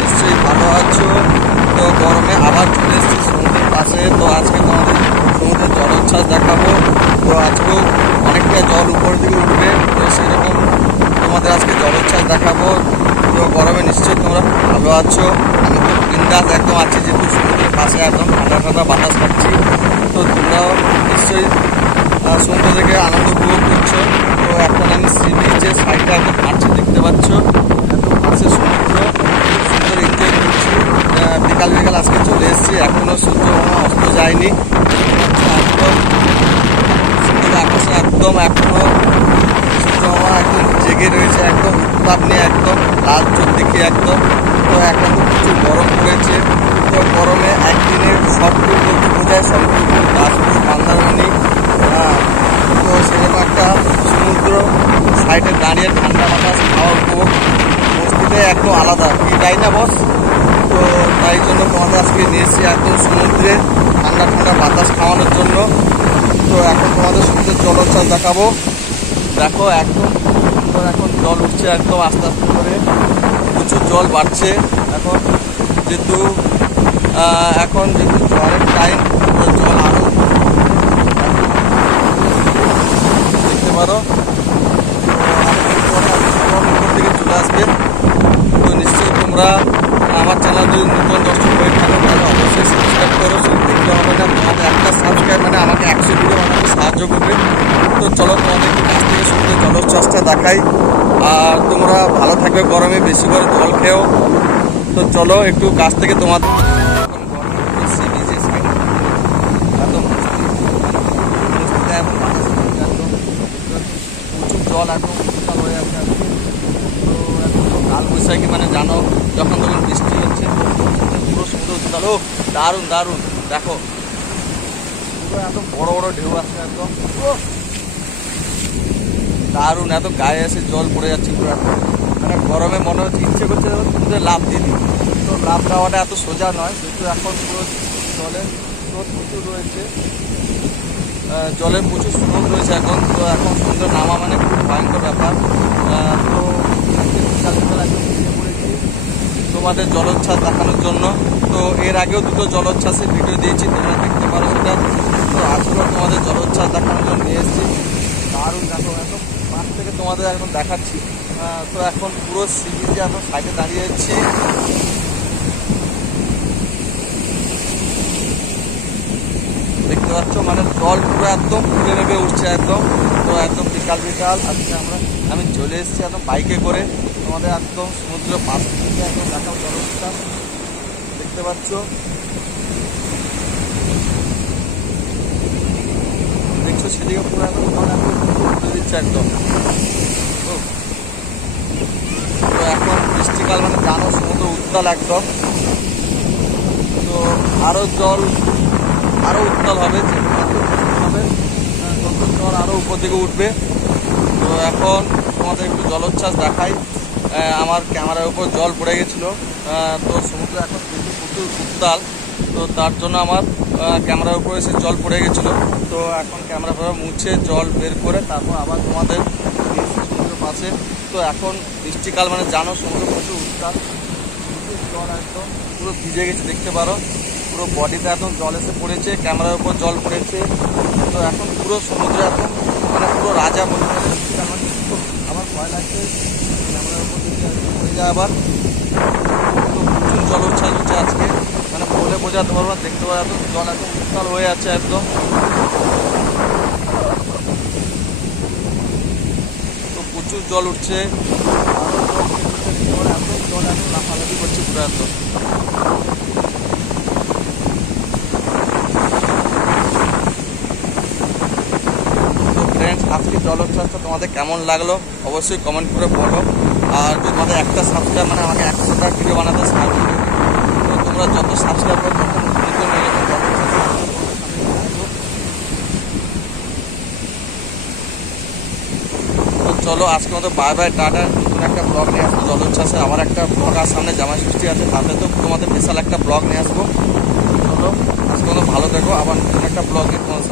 নিশ্চয়ই ভালো আছো। তো গরমে আবার চলে এসেছি সমুদ্রের পাশে। তো আজকে তোমাদের সমুদ্রের জলোচ্ছ্বাস দেখাবো। তো আজকেও অনেকটা জল উপরের দিকে উঠবে, তো সেরকম তোমাদের আজকে জলোচ্ছ্বাস দেখাবো। তো গরমে নিশ্চয়ই তোমরা ভালো আছো। আমি তো বিন্দাস একদম আছি, যেহেতু সমুদ্রের পাশে একদম ঠান্ডা ঠান্ডা বাতাস খাচ্ছি। তো তোমরাও নিশ্চয়ই সমুদ্র থেকে আনন্দ উপভোগ করছো। তো এখন আমি সি বিচের সাইডটা একদম হাঁটছি, দেখতে পাচ্ছ একদম পাশে সমুদ্র, সুন্দর এনজয় করছি। বিকাল বিকাল আজকে চলে এসেছি, এখনও সূর্য অস্ত যায়নি। একদম সুন্দর আকাশে একদম এখনও সূর্য একদম জেগে রয়েছে, একদম উত্তাপ নিয়ে একদম লাল চোখ দেখে একদম। তো এখন তো প্রচুর গরম পড়েছে। তো গরমে একদিনে সবটুকু বলতে বোঝায় সবটুকু গাছগুলো মন্দারমণি। তো সেরকম একটা সমুদ্র সাইডে দাঁড়িয়ে ঠান্ডা বাতাস খাওয়া উপভোগ মস্তিটাই একদম আলাদা, কি তাই না বস? তো তাই জন্য তোমাদের আজকে নিয়ে এসেছি একদম সমুদ্রে ঠান্ডা ঠান্ডা বাতাস খাওয়ানোর জন্য। তো এখন তোমাদের সমুদ্রের জলোচ্ছ্বাস দেখাবো। দেখো একদম সুন্দর এখন জল উঠছে একদম আস্তে আস্তে করে, প্রচুর জল বাড়ছে এখন। যেহেতু ঝড়ের টাইম, তো জল আরও দেখতে পারো। উপর দিকে চলে আসবে। তো নিশ্চয়ই তোমরা আমার চ্যানেল যদি নতুন দর্শক হয়ে থাকো তাহলে অবশ্যই সাবস্ক্রাইব করো। দেখতে হবে না, তোমাদের একটা সাবস্ক্রাইব মানে আমাকে 100 ভিডিও বানাতে সাহায্য করবে। তো চলো তোমাদের একটু কাছ থেকে সমুদ্রের জলোচ্ছ্বাসটা দেখাই। আর তোমরা ভালো থাকবে, গরমে বেশি করে জল খেও। তো চলো একটু কাছ থেকে তোমাদের সি বিচের সাইড একদম প্রচুর জল একদম উত্তাল হয়ে আছে আজকে। তো এখন কাল বৈশাখী মানে জানো, যখন তখন বৃষ্টি হচ্ছে, পুরো সমুদ্র উত্তাল। ও দারুণ দারুণ, দেখো পুরো একদম বড় বড় ঢেউ আসছে একদম, দারুণ। এত গায়ে এসে জল পড়ে যাচ্ছে পুরো একদম, মানে গরমে মনে হচ্ছে ইচ্ছে করছে সমুদ্রে লাফ দিয়ে দিই। তো লাফ দেওয়াটা এত সোজা নয়, কিন্তু এখন পুরো জলের স্রোত প্রচুর রয়েছে, জলের প্রচুর স্রোত রয়েছে এখন। তো এখন সমুদ্রে নামা মানে খুব ভয়ঙ্কর ব্যাপার। তো বিকাল বিকাল একদম বেরিয়ে পড়েছি তোমাদের জলোচ্ছ্বাস দেখানোর জন্য। তো এর আগেও দুটো জলোচ্ছ্বাসের ভিডিও দিয়েছি, তোমরা দেখতে পারো সেটা। তো আজকেও তোমাদের জলোচ্ছ্বাস দেখানোর জন্য নিয়ে এসেছি। দারুণ, দেখো একদম পাশ থেকে তোমাদের এখন দেখাচ্ছি। তো এখন পুরো সি বিচে এখন সাইডে দাঁড়িয়ে যাচ্ছি। দেখতে পাচ্ছ মানে জল পুরো একদম ফুটে নেমে উঠছে একদম। তো একদম বিকাল বিকাল আজকে আমি চলে এসেছি একদম বাইকে করে, তোমাদের একদম সমুদ্র পাশ থেকে একদম দেখাও জলোচ্ছ্বাস। দেখতে পাচ্ছ, দেখছো সেদিকে পুরো একদম জল একদম উঠে দিচ্ছে একদম। তো এখন বৃষ্টিকাল মানে জানো সমুদ্র উত্তাল একদম। তো আরও জল আরও উত্তাল হবে, হবে নতুন জল আরও উপর দিকে উঠবে। তো এখন তোমাদের একটু জলোচ্ছ্বাস দেখাই। আমার ক্যামেরার উপর জল পড়ে গেছিলো। তো সমুদ্র এখন যেহেতু প্রচুর উত্তাল, তো তার জন্য আমার ক্যামেরার উপরে এসে জল পড়ে গেছিলো। তো এখন ক্যামেরা মুছে জল বের করে তারপর আবার তোমাদের সমুদ্রের পাশে। তো এখন বৃষ্টিকাল মানে জানো সমুদ্র প্রচুর উত্তাল, প্রচুর জল একদম পুরো ভিজে গেছে, দেখতে পারো পুরো বডিতে একদম জল এসে পড়েছে, ক্যামেরার উপর জল পড়েছে। তো এখন পুরো সমুদ্র এখন মানে পুরো রাজা বলতে পারে। আমার ভয় লাগছে ক্যামেরার উপর যদি পড়ে যায় আবার। তো প্রচুর জলোচ্ছ্বাস হচ্ছে আজকে, মানে বলে বোঝাতে পারবো না। দেখতে পারো একদম জল একদম উত্তাল হয়ে আছে একদম। তো প্রচুর জল উঠছে, একদম জল একদম লাফালাফি করছে পুরো একদম। আজকে জলোচ্ছ্বাসটা তোমাদের কেমন লাগলো অবশ্যই কমেন্ট করে বলো। আর যদি তোমাদের একটা সাবস্ক্রাইব মানে আমাকে 100টা ভিডিও বানাতে সাহায্য করবে। তো তোমরা যত সাবস্ক্রাইব করো তত নতুন এরকম। তো চলো আজকে মতো বাই বাই, টাটা। নতুন একটা ব্লগ নিয়ে আসবো জলোচ্ছ্বাসে, আবার একটা ব্লগ আর সামনে জামাই ষষ্ঠী আছে, তাতে তো তোমাদের স্পেশাল একটা ব্লগ নিয়ে আসবো। চলো আজকে মতো ভালো থেকো, আবার নতুন একটা ব্লগ নিয়ে তোমাদের